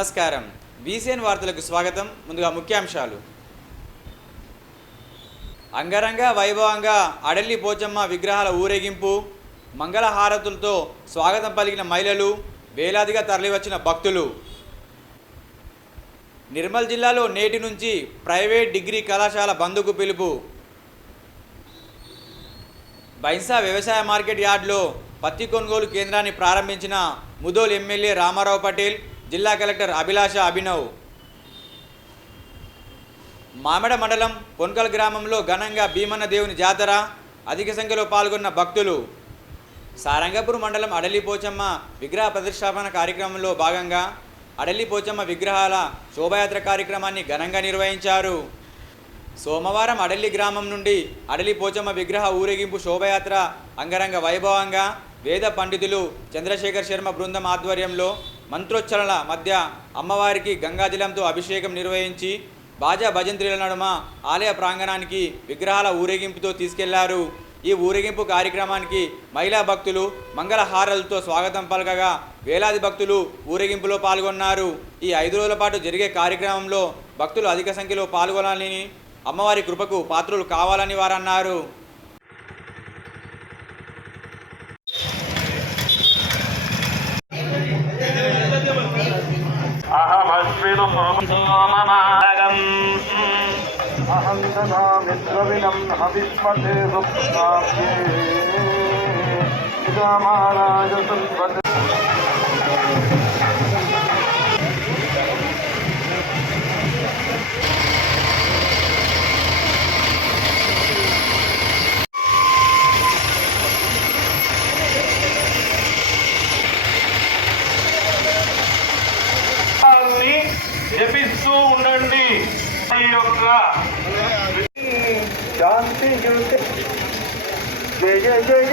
నమస్కారం. బీసీఎన్ వార్తలకు స్వాగతం. ముందుగా ముఖ్యాంశాలు. అంగరంగ వైభవంగా అడల్లి పోచమ్మ విగ్రహాల ఊరేగింపు, మంగళహారతులతో స్వాగతం పలికిన మహిళలు, వేలాదిగా తరలివచ్చిన భక్తులు. నిర్మల్ జిల్లాలో నేటి నుంచి ప్రైవేట్ డిగ్రీ కళాశాల బంద్కు పిలుపు. బైన్సా వ్యవసాయ మార్కెట్ యార్డ్లో పత్తి కొనుగోలు కేంద్రాన్ని ప్రారంభించిన ముదోల్ ఎమ్మెల్యే రామారావు పటేల్, జిల్లా కలెక్టర్ అభిలాష అభినవ్. మామిడ మండలం పొన్కల్ గ్రామంలో ఘనంగా భీమన్న దేవుని జాతర, అధిక సంఖ్యలో పాల్గొన్న భక్తులు. సారంగపూర్ మండలం అడలి పోచమ్మ విగ్రహ ప్రతిష్టాపన కార్యక్రమంలో భాగంగా అడలి పోచమ్మ విగ్రహాల శోభాయాత్ర కార్యక్రమాన్ని ఘనంగా నిర్వహించారు. సోమవారం అడలి గ్రామం నుండి అడలి పోచమ్మ విగ్రహ ఊరేగింపు శోభాయాత్ర అంగరంగ వైభవంగా వేద పండితులు చంద్రశేఖర్ శర్మ బృందం ఆధ్వర్యంలో మంత్రోచ్చరణల మధ్య అమ్మవారికి గంగాజలంతో అభిషేకం నిర్వహించి బాజా భజంత్రీల నడుమ ఆలయ ప్రాంగణానికి విగ్రహాల ఊరేగింపుతో తీసుకెళ్లారు. ఈ ఊరేగింపు కార్యక్రమానికి మహిళా భక్తులు మంగళహారలతో స్వాగతం పలకగా వేలాది భక్తులు ఊరేగింపులో పాల్గొన్నారు. ఈ 5 రోజుల పాటు జరిగే కార్యక్రమంలో భక్తులు అధిక సంఖ్యలో పాల్గొనాలని, అమ్మవారి కృపకు పాత్రులు కావాలని వారన్నారు. అహం దదామి ద్రవిణం హవిష్మతే సుప్తాభ్యే ఇదమారాజ సున్వతే. జపిస్తూ ఉండండి. ఈ యొక్క శాంతి జయ జయ జయ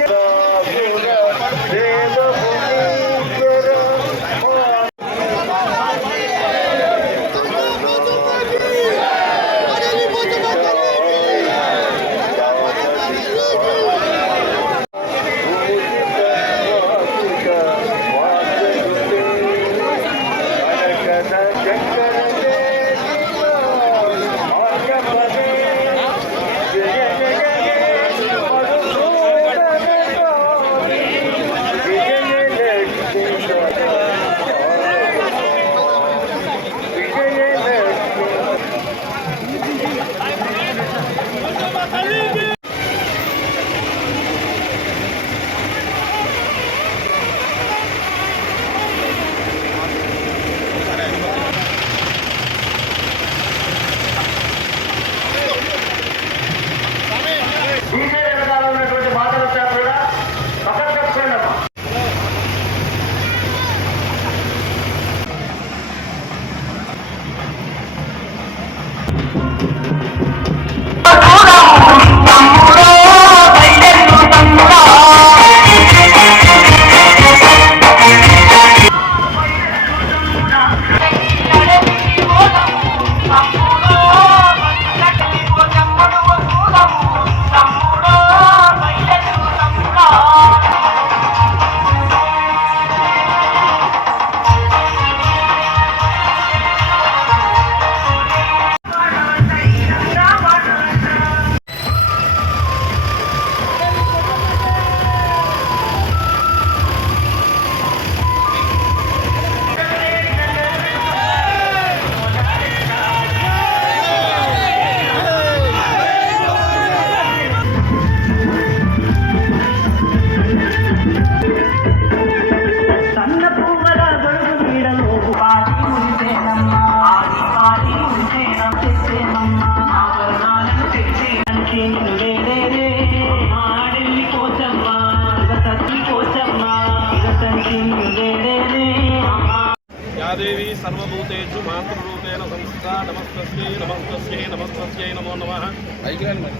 యాదేవి సర్వభూతేషు మాతృరూపేణ సంస్థా. నమస్తస్యై నమస్తస్యై నమస్తస్యై నమో నమః.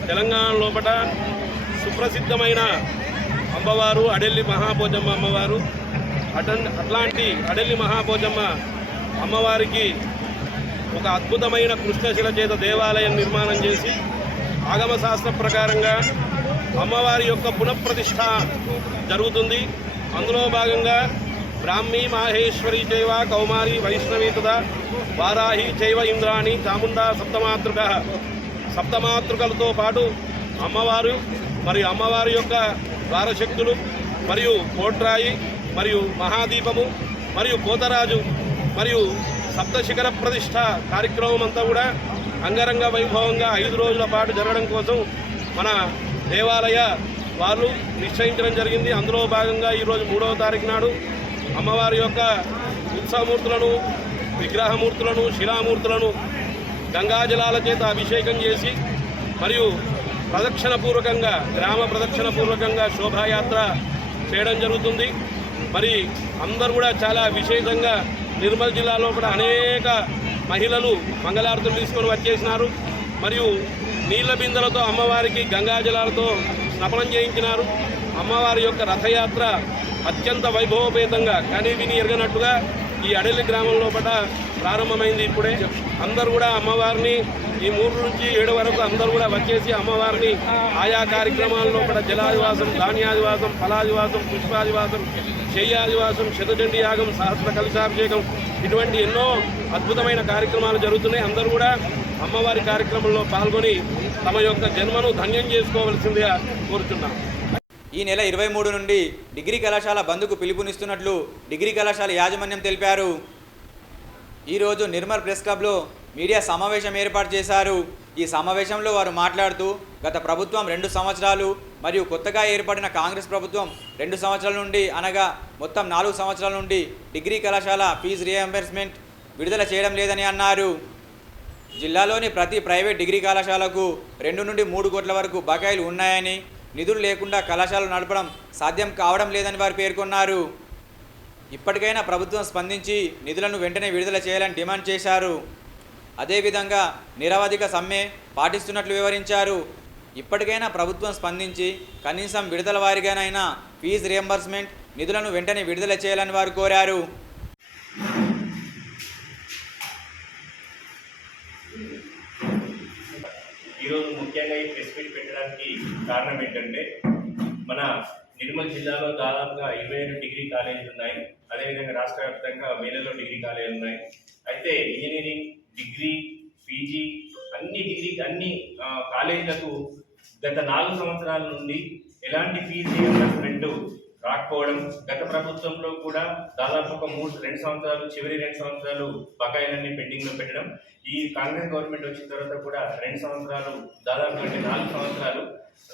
తెలంగాణ లోపల సుప్రసిద్ధమైన అమ్మవారు అడెల్లి మహాపోచమ్మ అమ్మవారు. అట్లాంటి అడెల్లి మహాపోచమ్మ అమ్మవారికి ఒక అద్భుతమైన కృష్ణశిల చేత దేవాలయం నిర్మాణం చేసి ఆగమ శాస్త్ర ప్రకారంగా అమ్మవారి యొక్క పునఃప్రతిష్ఠ జరుగుతుంది. అందులో భాగంగా బ్రాహ్మీ మాహేశ్వరీ చైవ కౌమారి వైష్ణవీ తదా వారాహి చైవ ఇంద్రాణి చాముండా సప్తమాతృకలతో పాటు అమ్మవారు మరియు అమ్మవారి యొక్క ద్వారశక్తులు మరియు కోట్రాయి మరియు మహాదీపము మరియు పోతరాజు మరియు సప్తశిఖర ప్రతిష్ట కార్యక్రమం అంతా కూడా అంగరంగ వైభవంగా 5 రోజుల పాటు జరగడం కోసం మన దేవాలయ వాళ్ళు నిశ్చయించడం జరిగింది. అందులో భాగంగా ఈరోజు 3వ తారీఖు నాడు అమ్మవారి యొక్క ఉత్సవమూర్తులను, విగ్రహమూర్తులను, శిలామూర్తులను గంగాజలాల చేత అభిషేకం చేసి మరియు ప్రదక్షిణపూర్వకంగా గ్రామ ప్రదక్షిణపూర్వకంగా శోభాయాత్ర చేయడం జరుగుతుంది. మరి అందరూ కూడా చాలా విశేషంగా నిర్మల్ జిల్లాలో కూడా అనేక మహిళలు మంగళారతులు తీసుకొని వచ్చేసినారు. మరియు నీళ్ల బిందెలతో అమ్మవారికి గంగాజలాలతో స్నాపనం చేయించినారు. అమ్మవారి యొక్క రథయాత్ర అత్యంత వైభవపేతంగా కానీ విని ఎరగనట్టుగా ఈ అడలి గ్రామం లోపల ప్రారంభమైంది. ఇప్పుడే అందరూ కూడా అమ్మవారిని ఈ 3 నుంచి 7 వరకు అందరూ కూడా వచ్చేసి అమ్మవారిని ఆయా కార్యక్రమాల లోపల జలాదివాసం, ధాన్యాదివాసం, ఫలాదివాసం, పుష్పాదివాసం, శయ్యాదివాసం, శతచండీ యాగం, సహస్ర కలశాభిషేకం ఇటువంటి ఎన్నో అద్భుతమైన కార్యక్రమాలు జరుగుతున్నాయి. అందరూ కూడా అమ్మవారి కార్యక్రమంలో పాల్గొని తమ యొక్క జన్మను ధన్యం చేసుకోవలసిందిగా కోరుతున్నాం. ఈ నెల 23 నుండి డిగ్రీ కళాశాల బంద్కు పిలుపునిస్తున్నట్లు డిగ్రీ కళాశాల యాజమాన్యం తెలిపారు. ఈరోజు నిర్మల్ ప్రెస్ క్లబ్లో మీడియా సమావేశం ఏర్పాటు చేశారు. ఈ సమావేశంలో వారు మాట్లాడుతూ గత ప్రభుత్వం 2 సంవత్సరాలు మరియు కొత్తగా ఏర్పడిన కాంగ్రెస్ ప్రభుత్వం 2 సంవత్సరాల నుండి అనగా మొత్తం 4 సంవత్సరాల నుండి డిగ్రీ కళాశాల ఫీజు రియంబర్స్మెంట్ విడుదల చేయడం లేదని అన్నారు. జిల్లాలోని ప్రతి ప్రైవేట్ డిగ్రీ కళాశాలకు 2 నుండి 3 కోట్ల వరకు బకాయిలు ఉన్నాయని, నిధులు లేకుండా కళాశాలలు నడపడం సాధ్యం కావడం లేదని వారు పేర్కొన్నారు. ఇప్పటికైనా ప్రభుత్వం స్పందించి నిధులను వెంటనే విడుదల చేయాలని డిమాండ్ చేశారు. అదేవిధంగా నిరవధిక సమ్మె పాటిస్తున్నట్లు వివరించారు. ఇప్పటికైనా ప్రభుత్వం స్పందించి కనీసం విడుదల వారీగానైనా ఫీజు రియంబర్స్మెంట్ నిధులను వెంటనే విడుదల చేయాలని వారు కోరారు. ఈరోజు ముఖ్యంగా ఈ ప్రెస్ మీట్ పెట్టడానికి కారణం ఏంటంటే మన నిర్మల్ జిల్లాలో దాదాపుగా 27 డిగ్రీ కాలేజీలు ఉన్నాయి. అదేవిధంగా రాష్ట్ర వ్యాప్తంగా వేలలో డిగ్రీ కాలేజీలు ఉన్నాయి. అయితే ఇంజనీరింగ్, డిగ్రీ, పీజీ అన్ని కాలేజీలకు గత 4 సంవత్సరాల నుండి ఎలాంటి ఫీజు రియంబర్స్మెంట్ రాకపోవడం, గత ప్రభుత్వంలో కూడా దాదాపు ఒక 2 సంవత్సరాలు చివరి 2 సంవత్సరాలు బకాయిలన్నీ పెండింగ్లో పెట్టడం, ఈ కాంగ్రెస్ గవర్నమెంట్ వచ్చిన తర్వాత కూడా 2 సంవత్సరాలు దాదాపు అంటే 4 సంవత్సరాలు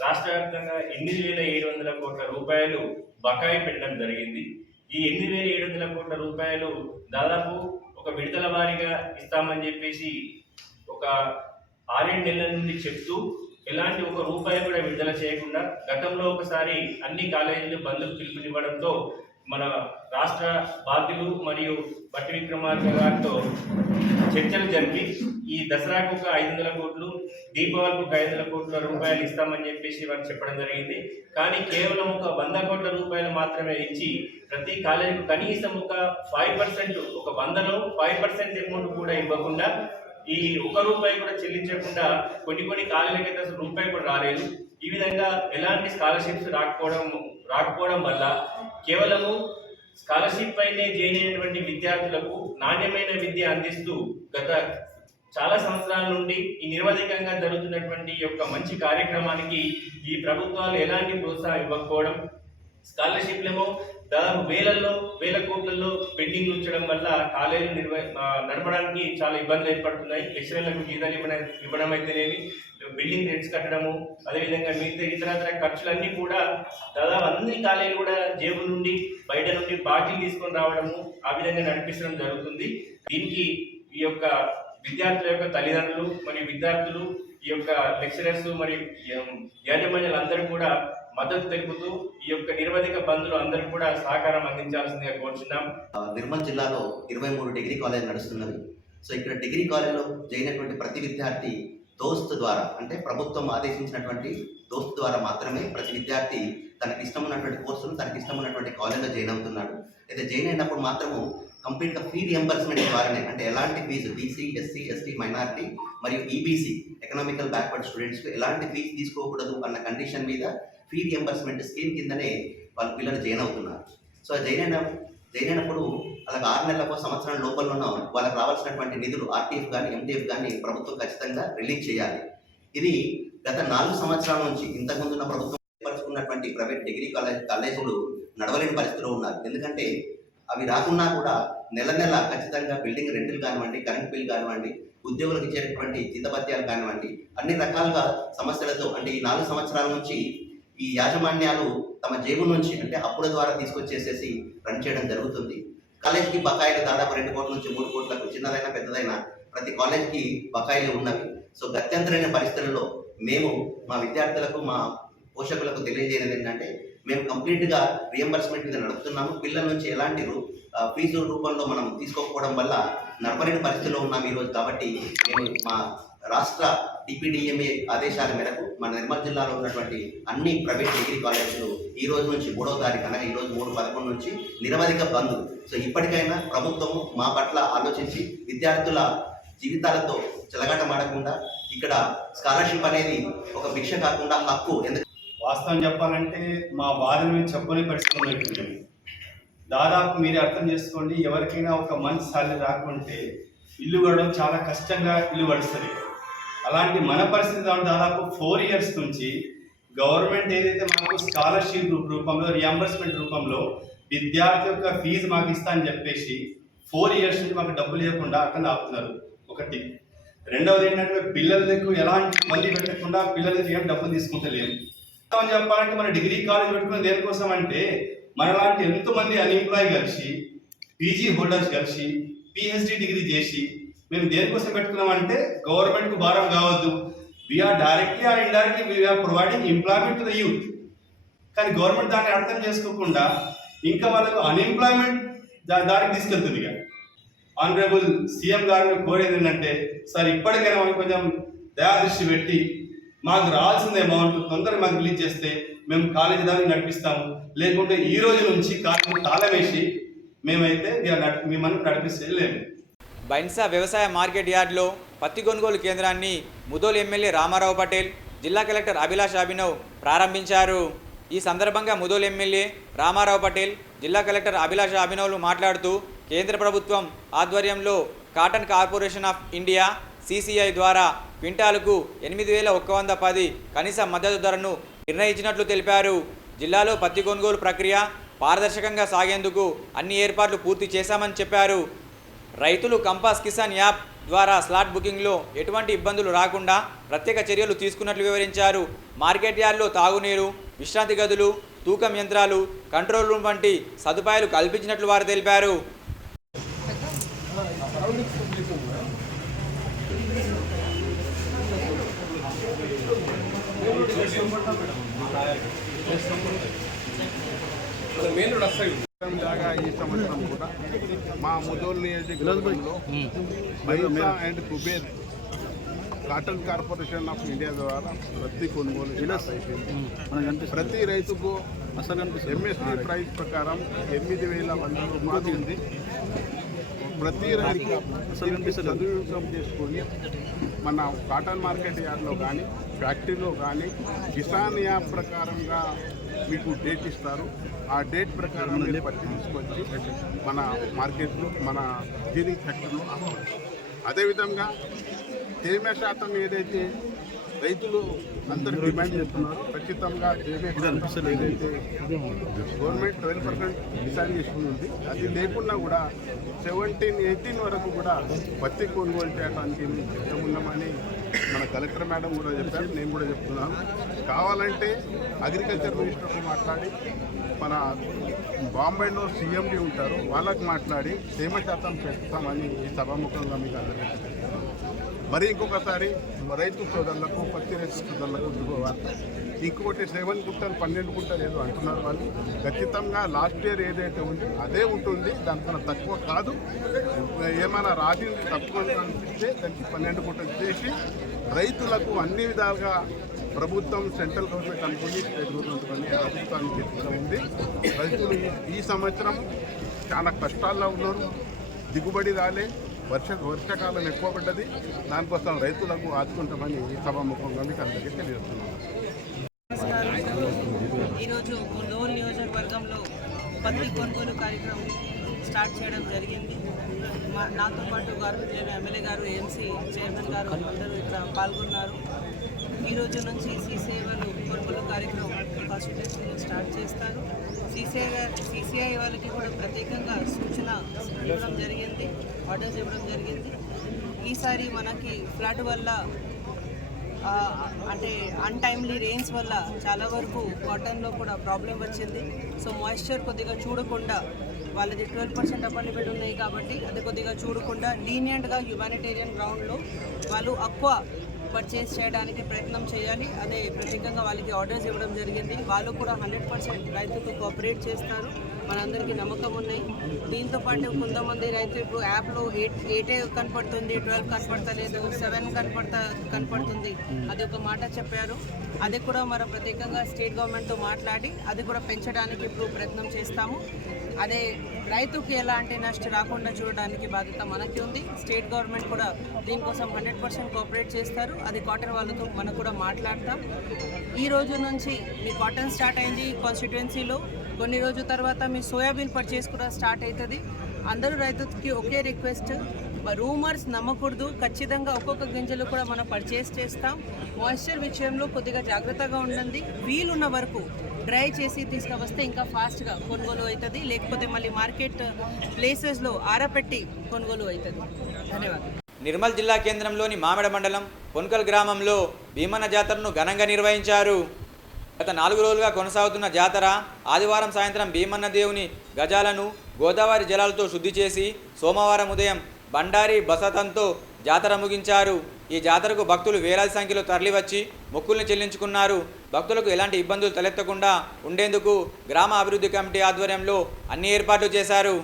రాష్ట్ర వ్యాప్తంగా 8,700 కోట్ల రూపాయలు బకాయి పెట్టడం జరిగింది. ఈ 8,700 కోట్ల రూపాయలు దాదాపు ఒక విడతల వారీగా ఇస్తామని చెప్పేసి ఒక 6-7 నెలల నుండి చెప్తూ ఎలాంటి ఒక రూపాయి కూడా విడుదల చేయకుండా గతంలో ఒకసారి అన్ని కాలేజీలు బంద్కు పిలుపునివ్వడంతో మన రాష్ట్ర బాధ్యులు మరియు బట్టి విక్రమార్క గారితో చర్చలు జరిపి ఈ దసరాకు ఒక 500 కోట్లు, దీపావళికి ఒక 500 కోట్ల రూపాయలు ఇస్తామని చెప్పేసి వారు చెప్పడం జరిగింది. కానీ కేవలం ఒక 100 కోట్ల రూపాయలు మాత్రమే ఇచ్చి ప్రతి కాలేజీకి కనీసం ఒక 5%, ఒక 100లో 5% అమౌంట్ కూడా ఇవ్వకుండా, ఈ 1 రూపాయి కూడా చెల్లించకుండా కొన్ని కాలేజీలకైతే అసలు రూపాయి కూడా రాలేదు. ఈ విధంగా ఎలాంటి స్కాలర్షిప్స్ రాకపోవడం వల్ల కేవలము స్కాలర్షిప్ పైనే జాయిన్ అయినటువంటి విద్యార్థులకు నాణ్యమైన విద్య అందిస్తూ గత చాలా సంవత్సరాల నుండి ఈ నిరవధికంగా జరుగుతున్నటువంటి యొక్క మంచి కార్యక్రమానికి ఈ ప్రభుత్వాలు ఎలాంటి ప్రోత్సాహం ఇవ్వకపోవడం, స్కాలర్షిప్లేమో దాదాపు వేల కోట్లలో పెండింగ్ ఉంచడం వల్ల కాలేజీలు నడపడానికి చాలా ఇబ్బందులు ఏర్పడుతున్నాయి. లెక్చరర్లకు జీతాలు ఇవ్వడం అయితేనేమి, బిల్డింగ్ రెంట్స్ కట్టడము, అదేవిధంగా మిగతా ఇతరత్ర ఖర్చులన్నీ కూడా దాదాపు అన్ని కాలేజీలు కూడా జేబు నుండి బయట నుండి బాకీలు తీసుకొని రావడము, ఆ విధంగా నడిపించడం జరుగుతుంది. దీనికి ఈ యొక్క విద్యార్థుల యొక్క తల్లిదండ్రులు మరియు విద్యార్థులు, ఈ యొక్క లెక్చరర్స్ మరియు యాజమాన్యాలు అందరూ కూడా మద్దతు తెలుపుతూ ఈ యొక్క నిరవధిక బంధులు అందరూ కూడా సహకారం అందించాల్సిందిగా కోరుచున్నాం. నిర్మల్ జిల్లాలో 23 డిగ్రీ కాలేజ్ నడుస్తున్నది. సో ఇక్కడ డిగ్రీ కాలేజ్లో జాయిన్ అయినటువంటి ప్రతి విద్యార్థి దోస్త్ ద్వారా, అంటే ప్రభుత్వం ఆదేశించినటువంటి దోస్త్ ద్వారా మాత్రమే ప్రతి విద్యార్థి తనకి ఇష్టం ఉన్నటువంటి కోర్సును తనకి ఇష్టం ఉన్నటువంటి కాలేజ్లో జాయిన్ అవుతున్నాడు. అయితే జాయిన్ అయినప్పుడు మాత్రము కంప్లీట్గా ఫీ రియంబర్స్మెంట్ ద్వారానే, అంటే ఎలాంటి fees BC, SC, ST, minority మరియు ఈబీసీ ఎకనామికల్ బ్యాక్వర్డ్ స్టూడెంట్స్కి ఎలాంటి ఫీజు తీసుకోకూడదు అన్న కండిషన్ మీద ఫీ రియంబర్స్మెంట్ స్కీమ్ కిందనే వాళ్ళ పిల్లలు జాయిన్ అవుతున్నారు. సో జాయిన్ అయిన అయినప్పుడు అలాగ 6 నెలలకు సంవత్సరం లోపల ఉన్న వాళ్ళకి రావాల్సినటువంటి నిధులు ఆర్టీఎఫ్ కానీ ఎంటీఎఫ్ కానీ ప్రభుత్వం ఖచ్చితంగా రిలీజ్ చేయాలి. ఇది గత 4 సంవత్సరాల నుంచి ఇంతకుముందున్న ప్రభుత్వం ఏర్పరచుకున్నటువంటి ప్రైవేట్ డిగ్రీ కాలేజీలు నడవలేని పరిస్థితిలో ఉన్నారు. ఎందుకంటే అవి రాకున్నా కూడా నెల నెల ఖచ్చితంగా బిల్డింగ్ రెంటులు కానివ్వండి, కరెంట్ బిల్ కానివ్వండి, ఉద్యోగులకు ఇచ్చేటటువంటి జీతభత్యాలు కానివ్వండి, అన్ని రకాలుగా సమస్యలతో అంటే ఈ 4 సంవత్సరాల నుంచి ఈ యాజమాన్యాలు తమ జేబు నుంచి అంటే అప్పుల ద్వారా తీసుకొచ్చేసేసి రన్ చేయడం జరుగుతుంది. కాలేజీకి బకాయిలు దాదాపు 2 కోట్ల నుంచి 3 కోట్లకు, చిన్నదైనా పెద్దదైనా ప్రతి కాలేజీకి బకాయిలు ఉన్నవి. సో గత్యంతరైన పరిస్థితుల్లో మేము మా విద్యార్థులకు, మా పోషకులకు తెలియజేయనిది ఏంటంటే మేము కంప్లీట్గా రియంబర్స్మెంట్ మీద నడుపుతున్నాము. పిల్లల నుంచి ఎలాంటి ఫీజు రూపంలో మనం తీసుకోకపోవడం వల్ల నడపలేని పరిస్థితిలో ఉన్నాం ఈరోజు. కాబట్టి మేము మా రాష్ట్ర డిపిడిఎంఏ ఆదేశాల మేరకు మన నిర్మల్ జిల్లాలో ఉన్నటువంటి అన్ని ప్రైవేట్ డిగ్రీ కాలేజీలు ఈ రోజు నుంచి 3వ తారీఖు అనగా ఈరోజు 3/11 నుంచి నిరవధిక బంద్. సో ఇప్పటికైనా ప్రభుత్వము మా పట్ల ఆలోచించి విద్యార్థుల జీవితాలతో చెలగాటమాడకుండా ఇక్కడ స్కాలర్షిప్ అనేది ఒక భిక్ష కాకుండా హక్కు. వాస్తవం చెప్పాలంటే మా బాధను మేము చెప్పని పరిస్థితుల్లో అయిపోయాము. దాదాపు మీరు అర్థం చేసుకోండి, ఎవరికైనా ఒక మంచి సాలరీ రాకుంటే ఇల్లు గడవడం చాలా కష్టంగా ఇల్లు గడుస్తుంది. అలాంటి మన పరిస్థితి దాదాపు 4 ఇయర్స్ నుంచి గవర్నమెంట్ ఏదైతే మనకు స్కాలర్షిప్ రూపంలో, రియంబర్స్మెంట్ రూపంలో విద్యార్థి యొక్క ఫీజు మాకు ఇస్తా అని చెప్పేసి 4 ఇయర్స్ నుంచి మాకు డబ్బులు ఇవ్వకుండా అక్కడ ఆపుతున్నారు. ఒకటి. రెండవది ఏంటంటే పిల్లలకు ఎలాంటి ఇబ్బంది పెట్టకుండా పిల్లలకి ఏం డబ్బులు తీసుకుంటలేము. చెప్పాలంటే మన డిగ్రీ కాలేజ్ పెట్టుకుని దేనికోసం అంటే మనలాంటి ఎంతోమంది అన్ఎంప్లాయ్ కలిసి, పీజీ హోల్డర్స్ కలిసి, పిహెచ్డి డిగ్రీ చేసి మేము దేనికోసం పెట్టుకున్నామంటే గవర్నమెంట్కు భారం కావద్దు. We are directly or indirectly we are providing employment to the youth. కానీ గవర్నమెంట్ దాన్ని అర్థం చేసుకోకుండా ఇంకా వాళ్ళకు అన్ఎంప్లాయ్మెంట్ దానికి తీసుకెళ్తుంది. ఇక ఆనరబుల్ సీఎం గారిని కోరేది ఏంటంటే, సార్ ఇప్పటికైనా మనకు కొంచెం దయాదృష్టి పెట్టి మాకు రావాల్సిన అమౌంట్ తొందరగా మాకు రిలీజ్ చేస్తే మేము కాలేజీ దాన్ని నడిపిస్తాము. లేకుంటే ఈ రోజు నుంచి కాలేజీ తాళం వేసి మేమైతే మిమ్మల్ని నడిపిస్తలేము. బైన్సా వ్యవసాయ మార్కెట్ యార్డ్లో పత్తి కొనుగోలు కేంద్రాన్ని ముదోల్ ఎమ్మెల్యే రామారావు పటేల్, జిల్లా కలెక్టర్ అభిలాష్ అభినవ్ ప్రారంభించారు. ఈ సందర్భంగా ముదోల్ ఎమ్మెల్యే రామారావు పటేల్, జిల్లా కలెక్టర్ అభిలాష్ అభినవ్లు మాట్లాడుతూ కేంద్ర ప్రభుత్వం ఆధ్వర్యంలో cotton corporation of India CCI ద్వారా క్వింటాలకు 8,110 కనీస మద్దతు ధరను నిర్ణయించినట్లు తెలిపారు. జిల్లాలో పత్తి కొనుగోలు ప్రక్రియ పారదర్శకంగా సాగేందుకు అన్ని ఏర్పాట్లు పూర్తి చేశామని చెప్పారు. రైతులు కంపాస్ కిసాన్ యాప్ ద్వారా స్లాట్ బుకింగ్లో ఎటువంటి ఇబ్బందులు రాకుండా ప్రత్యేక చర్యలు తీసుకున్నట్లు వివరించారు. మార్కెట్ యార్డ్లో తాగునీరు, విశ్రాంతి గదులు, తూకం యంత్రాలు, కంట్రోల్ రూమ్ వంటి సదుపాయాలు కల్పించినట్లు వారు తెలిపారు. ఈ సంవత్సరం కూడా మా ముదోల్ నియోజకవర్గంలో Bhainsa and Kuber cotton corporation of India ద్వారా ప్రతి కొనుగోలు అయిపోయింది. ప్రతి రైతుకు MSP ప్రైస్ ప్రకారం 8,100 రూపాయలు ఉంది. ప్రతి రైతు సదుపాయం చేసుకొని మన కాటన్ మార్కెట్ యార్డ్లో కానీ, ఫ్యాక్టరీలో కానీ కిసాన్ యాప్ ప్రకారంగా మీకు డేట్ ఇస్తారు. ఆ డేట్ ప్రకారం మీరు పత్తి తీసుకొచ్చి మన మార్కెట్లో, మన జీనింగ్ ఫ్యాక్టరీలో అమ్మవచ్చు. అదేవిధంగా తేమ శాతం ఏదైతే రైతులు అందరూ డిమాండ్ చేస్తున్నారు, ఖచ్చితంగా ఏదైతే గవర్నమెంట్ 12% డిసైడ్ చేసుకుని ఉంది, అది లేకుండా కూడా 17-18 వరకు కూడా పత్తి కొనుగోలు చేయడానికి మేము సిద్ధమున్నామని మన కలెక్టర్ మేడం కూడా చెప్పారు. నేను కూడా చెప్తున్నాను. కావాలంటే అగ్రికల్చర్ మినిస్టర్తో మాట్లాడి, మన బాంబేలో CMD ఉంటారు, వాళ్ళకి మాట్లాడి తేమ శాతం పెంచుతామని ఈ సభాముఖంగా మీకు అందరికీ చెప్తున్నాను. మరి ఇంకొకసారి రైతు సోదరులకు, పత్తి రైతు సోదరులకు దిగువాలి. ఇంకొకటి 7 గుంటలు 12 గుంటలు ఏదో అంటున్నారు వాళ్ళు. ఖచ్చితంగా లాస్ట్ ఇయర్ ఏదైతే ఉందో అదే ఉంటుంది, దానికన్నా తక్కువ కాదు. ఏమైనా రాసింది తక్కువ అనిపిస్తే దానికి 12 గుంటలు చేసి రైతులకు అన్ని విధాలుగా ప్రభుత్వం, సెంట్రల్ గవర్నమెంట్ అనుకుని, స్టేట్ గవర్నమెంట్ అని ప్రభుత్వానికి చెప్తూ ఉంది. రైతులు ఈ సంవత్సరం చాలా కష్టాల్లో ఉన్నారు, దిగుబడి రాలే, వర్షాకాలం ఎక్కువ పడ్డది. దానికోసం రైతులకు ఆదుకుంటామని ఈ సభాముఖంగా మీకు అందరికీ తెలియజేస్తున్నాను. ఈరోజు ముదోల్ నియోజకవర్గంలో పత్తి కొనుగోలు కార్యక్రమం స్టార్ట్ చేయడం జరిగింది. నాతో పాటు గవర్నమెంట్ ఎమ్మెల్యే గారు, ఏఎంసీ చైర్మన్ గారు అందరూ ఇక్కడ పాల్గొన్నారు. ఈ రోజు నుంచి సీసీఐ కొనుగోలు కార్యక్రమం కాన్స్టిట్యూషన్లో స్టార్ట్ చేస్తారు. సీసీఐ వాళ్ళకి కూడా ప్రత్యేకంగా సూచన ఇవ్వడం జరిగింది, ఆర్డర్స్ ఇవ్వడం జరిగింది. ఈసారి మనకి ఫ్లడ్ వల్ల అంటే అన్టైమ్లీ రెయిన్స్ వల్ల చాలా వరకు కాటన్లో కూడా ప్రాబ్లం వచ్చింది. సో మాయిశ్చర్ కొద్దిగా చూడకుండా, వాళ్ళది 12% అప్పర్ లిమిట్ ఉన్నాయి కాబట్టి అది కొద్దిగా చూడకుండా లీనియంట్గా హ్యుమానిటేరియన్ గ్రౌండ్లో వాళ్ళు ఎక్కువ పర్చేస్ చేయడానికి ప్రయత్నం చేయాలి. అదే ప్రత్యేకంగా వాళ్ళకి ఆర్డర్స్ ఇవ్వడం జరిగింది. వాళ్ళు కూడా 100% రైతుకు కోఆపరేట్ చేస్తారు, మనందరికీ నమ్మకం ఉన్నాయి. దీంతో పాటు కొంతమంది రైతు ఇప్పుడు యాప్లో 8 కనపడుతుంది, 12 కనపడతలేదు, 7 కనపడుతుంది, అది ఒక మాట చెప్పారు. అది కూడా మనం ప్రత్యేకంగా స్టేట్ గవర్నమెంట్తో మాట్లాడి అది కూడా పెంచడానికి ఇప్పుడు ప్రయత్నం చేస్తాము. అదే రైతుకి ఎలాంటి నష్టం రాకుండా చూడడానికి బాధ్యత మనకి ఉంది. స్టేట్ గవర్నమెంట్ కూడా దీనికోసం 100% కోఆపరేట్ చేస్తారు. అది కాటన్ వాళ్ళతో మనం కూడా మాట్లాడతాం. ఈ రోజు నుంచి మీ కాటన్ స్టార్ట్ అయింది కాన్స్టిట్యుయెన్సీలో. కొన్ని రోజుల తర్వాత మీ సోయాబీన్ పర్చేస్ కూడా స్టార్ట్ అవుతుంది. అందరూ రైతులకి ఒకే రిక్వెస్ట్, రూమర్స్ నమ్మకూడదు. ఖచ్చితంగా ఒక్కొక్క గింజలు కూడా మనం పర్చేస్ చేస్తాం. మాయిశ్చర్ విషయంలో కొద్దిగా జాగ్రత్తగా ఉండండి. వీలున్న వరకు డ్రై చేసి తీసుకువస్తే ఇంకా ఫాస్ట్గా కొనుగోలు అవుతుంది, లేకపోతే మళ్ళీ మార్కెట్ ప్లేసెస్లో ఆరపెట్టి కొనుగోలు అవుతుంది. ధన్యవాదాలు. నిర్మల్ జిల్లా కేంద్రంలోని మామిడ మండలం పొన్కల్ గ్రామంలో భీమన్న జాతరను ఘనంగా నిర్వహించారు. గత 4 రోజులుగా కొనసాగుతున్న జాతర ఆదివారం సాయంత్రం భీమన్న దేవుని గజాలను గోదావరి జలాలతో శుద్ధి చేసి సోమవారం ఉదయం బండారి బసతంతో జాతర ముగించారు. ఈ జాతరకు భక్తులు వేలాది సంఖ్యలో తరలివచ్చి మొక్కుల్ని చెల్లించుకున్నారు. భక్తులకు ఎలాంటి ఇబ్బందులు తలెత్తకుండా ఉండేందుకు గ్రామ అభివృద్ధి కమిటీ ఆధ్వర్యంలో అన్ని ఏర్పాట్లు చేశారు.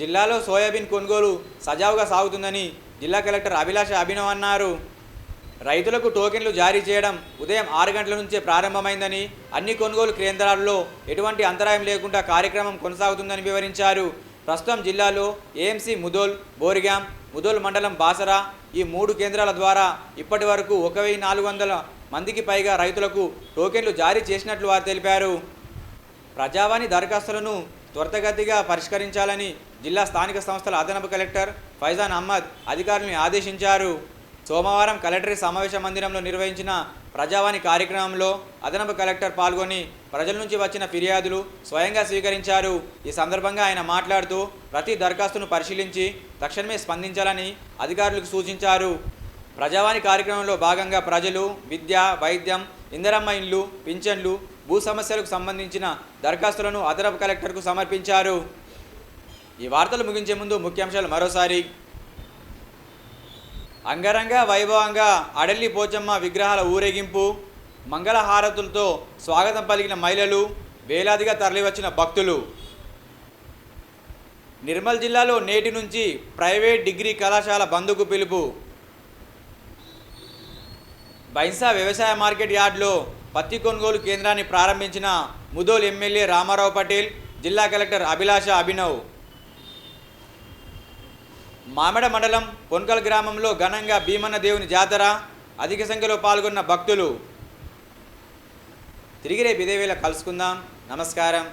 జిల్లాలో సోయాబీన్ కొనుగోలు సజావుగా సాగుతుందని జిల్లా కలెక్టర్ అభిలాష అభినవ్ అన్నారు. రైతులకు టోకెన్లు జారీ చేయడం ఉదయం 6 గంటల నుంచే ప్రారంభమైందని, అన్ని కొనుగోలు కేంద్రాల్లో ఎటువంటి అంతరాయం లేకుండా కార్యక్రమం కొనసాగుతుందని వివరించారు. ప్రస్తుతం జిల్లాలో ఏఎంసీ ముదోల్, బోరిగాం, ముదోల్ మండలం బాసరా ఈ 3 కేంద్రాల ద్వారా ఇప్పటి వరకు 1400 మందికి పైగా రైతులకు టోకెన్లు జారీ చేసినట్లు వారు తెలిపారు. ప్రజావాణి దరఖాస్తులను త్వరితగతిగా పరిష్కరించాలని జిల్లా స్థానిక సంస్థల అదనపు కలెక్టర్ ఫైజాన్ అహ్మద్ అధికారులను ఆదేశించారు. సోమవారం కలెక్టరేట్ సమావేశ మందిరంలో నిర్వహించిన ప్రజావాణి కార్యక్రమంలో అదనపు కలెక్టర్ పాల్గొని ప్రజల నుంచి వచ్చిన ఫిర్యాదులు స్వయంగా స్వీకరించారు. ఈ సందర్భంగా ఆయన మాట్లాడుతూ ప్రతి దరఖాస్తును పరిశీలించి తక్షణమే స్పందించాలని అధికారులకు సూచించారు. ప్రజావాణి కార్యక్రమంలో భాగంగా ప్రజలు విద్య, వైద్యం, ఇందిరమ్మ ఇండ్లు, పింఛన్లు, భూ సమస్యలకు సంబంధించిన దరఖాస్తులను అదనపు కలెక్టర్కు సమర్పించారు. ఈ వార్తలు ముగించే ముందు ముఖ్యాంశాలు మరోసారి. అంగరంగ వైభవంగా అడల్లి పోచమ్మ విగ్రహాల ఊరేగింపు, మంగళహారతులతో స్వాగతం పలికిన మహిళలు, వేలాదిగా తరలివచ్చిన భక్తులు. నిర్మల్ జిల్లాలో నేటి నుంచి ప్రైవేట్ డిగ్రీ కళాశాల బంద్కు పిలుపు. బైన్సా వ్యవసాయ మార్కెట్ యార్డ్లో పత్తి కొనుగోలు కేంద్రాన్ని ప్రారంభించిన ముదోల్ ఎమ్మెల్యే రామారావు పటేల్, జిల్లా కలెక్టర్ అభిలాష అభినవ్. మామిడ మండలం పొన్కల్ గ్రామంలో ఘనంగా భీమన్న దేవుని జాతర, అధిక సంఖ్యలో పాల్గొన్న భక్తులు. తిరిగి రేపు ఇదే వేళ కలుసుకుందాం. నమస్కారం.